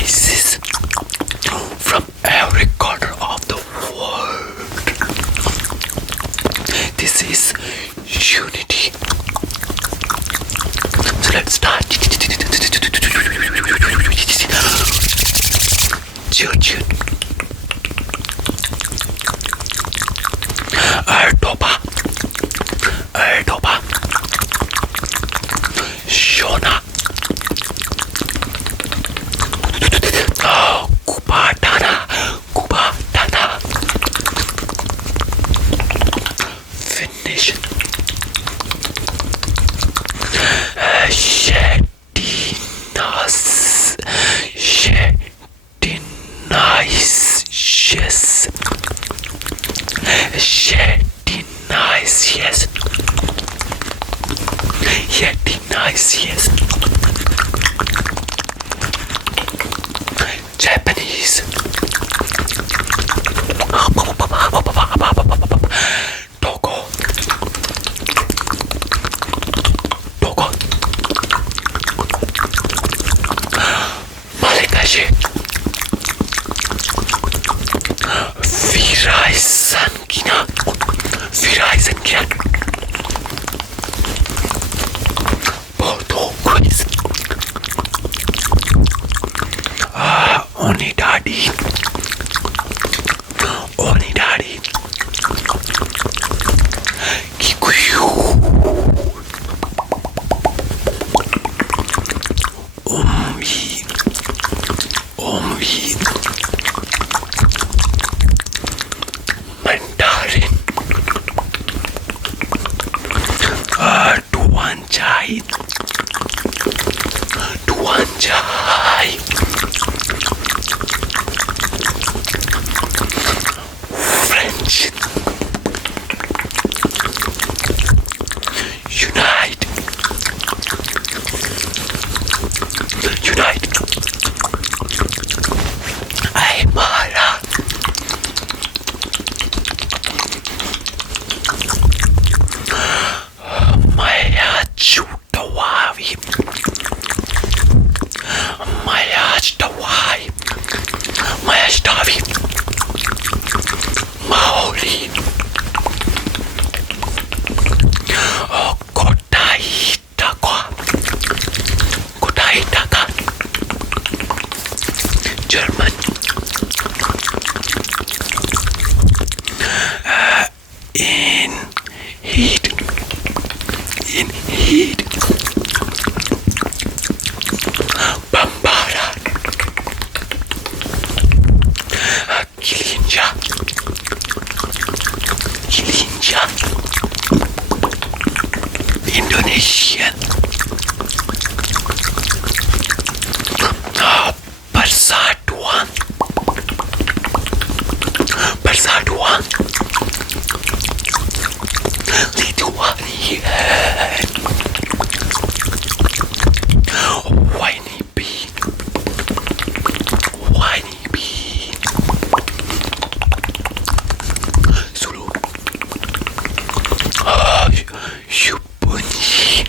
voices from every corner of the world. This is unity. So let's start. Georgian, Erdoba, Shona, Kubatana, Finnish, yes. Japanese, Togo, Malagasy, Viraisankina, Portuguese, Onidadi, Kikuyu, Omvi, Mandarin, Tuanjai, French, Unite, Aymara, Mayastavi, Maori, Kotaitaka, German, in heat, Bambara, Kilinja, Indonesian, Persatuan, Lithuanian, Whiny bee, Zulu, Yupunji,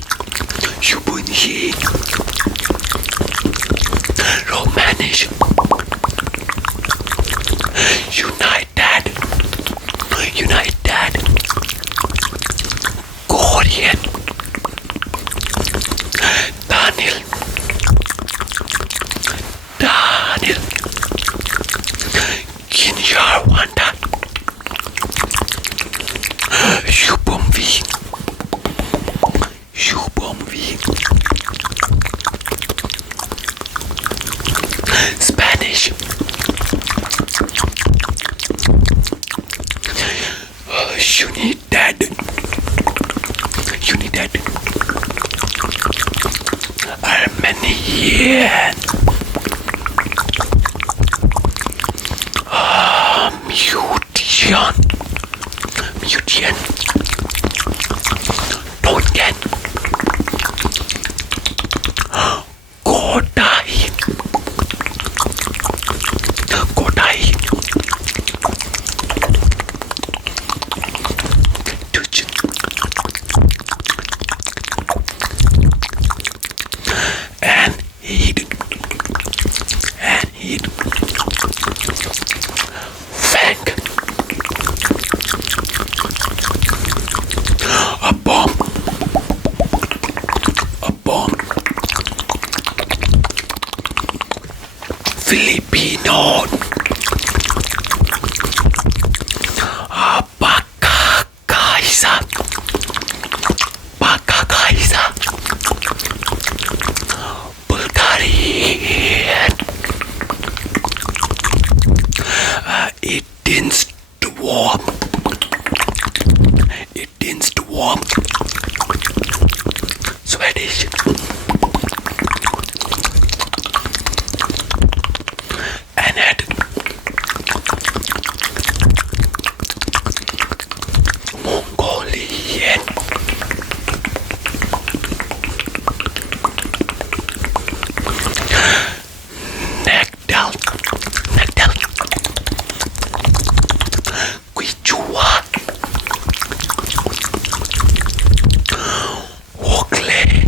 need Fang, a bomb, Filipino, Bakakaisa, Bulgarian, it didn't warm, Swedish, and at Mongolian, Nectal, Quechua, Oakley,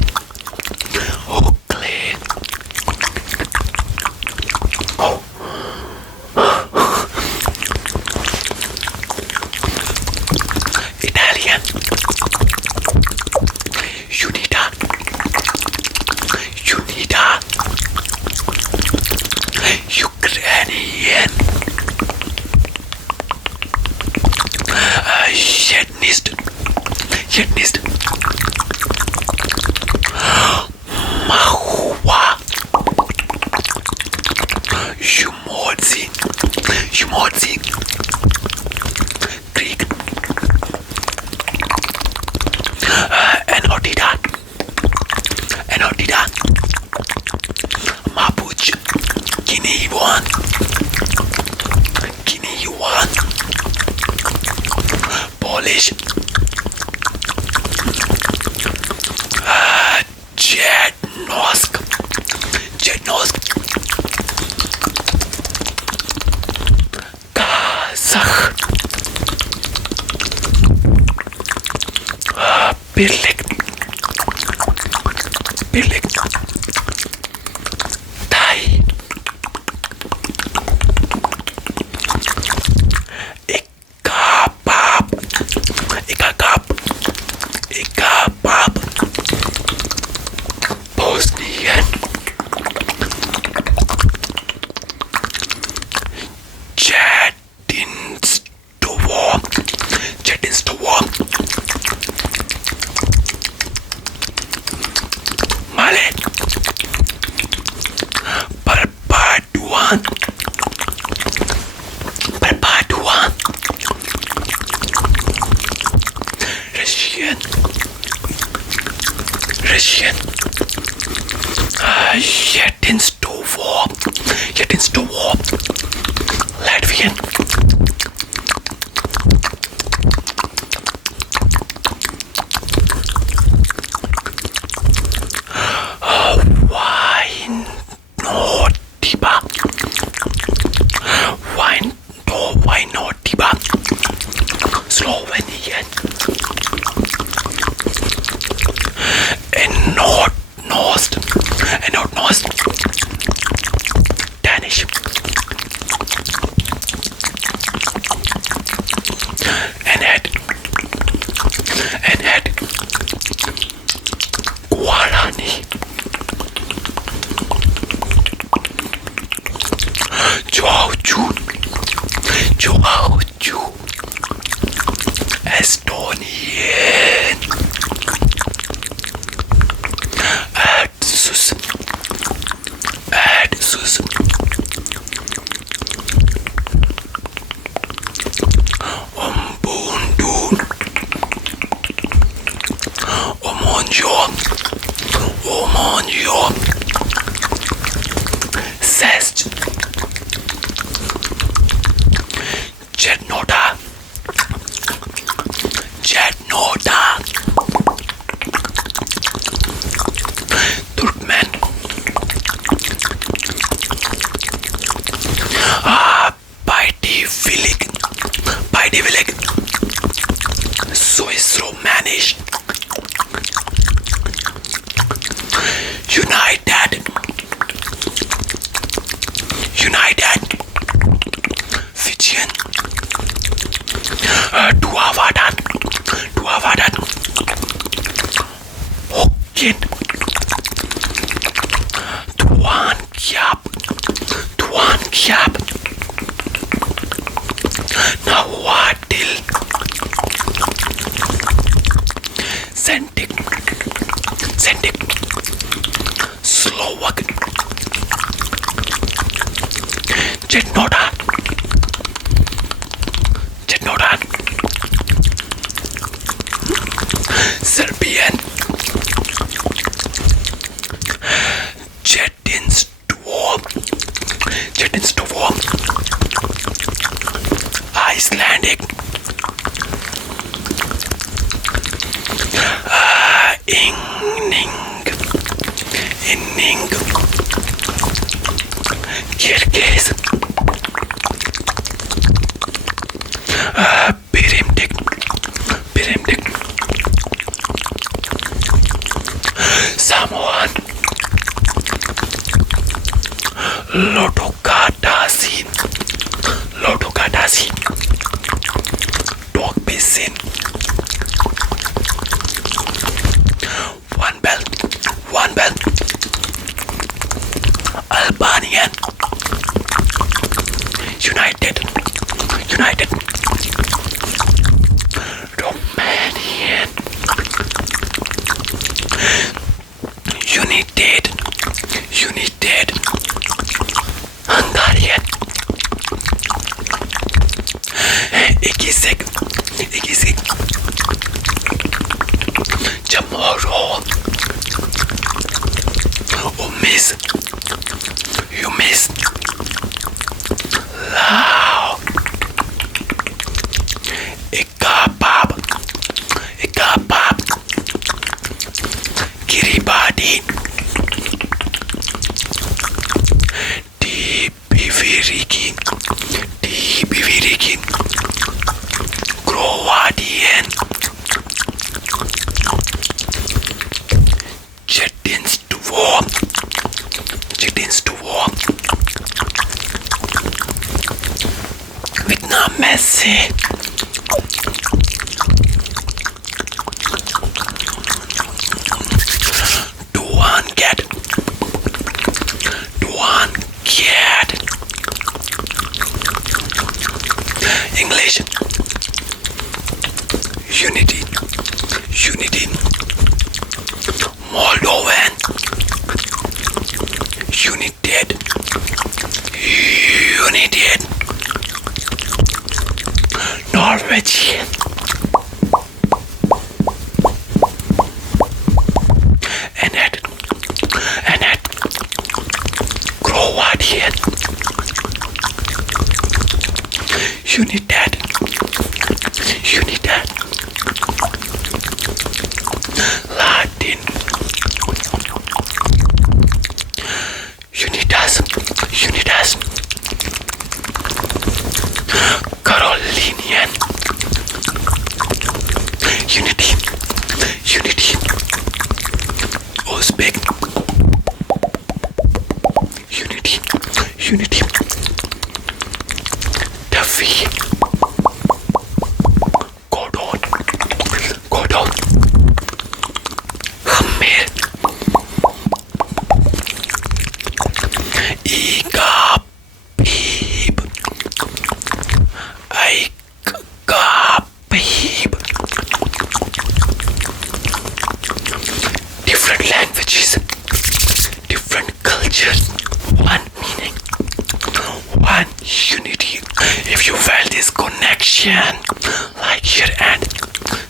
Italian, Unita, Ukrainian, Yetnist, Makhuwa, Shumodzi, Greek, Enotida, Mapuche, Kinyarwanda, Polish, Jednosk, Kazakh, Birlik, Thai, Ikabab, Bosnian, Chedinstowar, Malay, Barbaduan, Russian, Yettinstowar, Latvian, Winotiba, Slovenian, and North, Danish, and had Guarani, Georgian, Estonian, Adsus, Ombundun, Omonjo, Sest, Jednoda, Turkmen, Baidivilik, Swiss Romanish, United, Fijian, Tuavadan, Hokkien, Tuan Kiap, Nahuatl, Sendik, Slovak, Jednodan, Serbian, Jedinstvo, Icelandic, Inning, Kyrgyz, Birimdik, Samoan, Lodokadasi, Tok Pisin, One Belt, Albanian, United, Romanian, United, Hungarian, Ikisik, Chamorro, Umis, Lao, Ikapab, Kiribati, Dibiviriki, Croatian, Jedinstvo, Vietnamese, Duan Cat, English, Unity, Moldovan, United, Norwegian, Anet, Croatian, Unidad, Latin, Unidas, Carolinian, Unity, Uzbek, Unity, Duffy, Godot, Khmer, Igapib, different languages, different cultures, one meaning, one unity. If you felt this connection, like, share and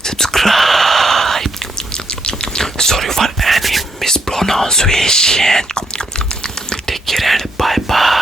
subscribe. Sorry for any mispronunciation. Take care and bye bye.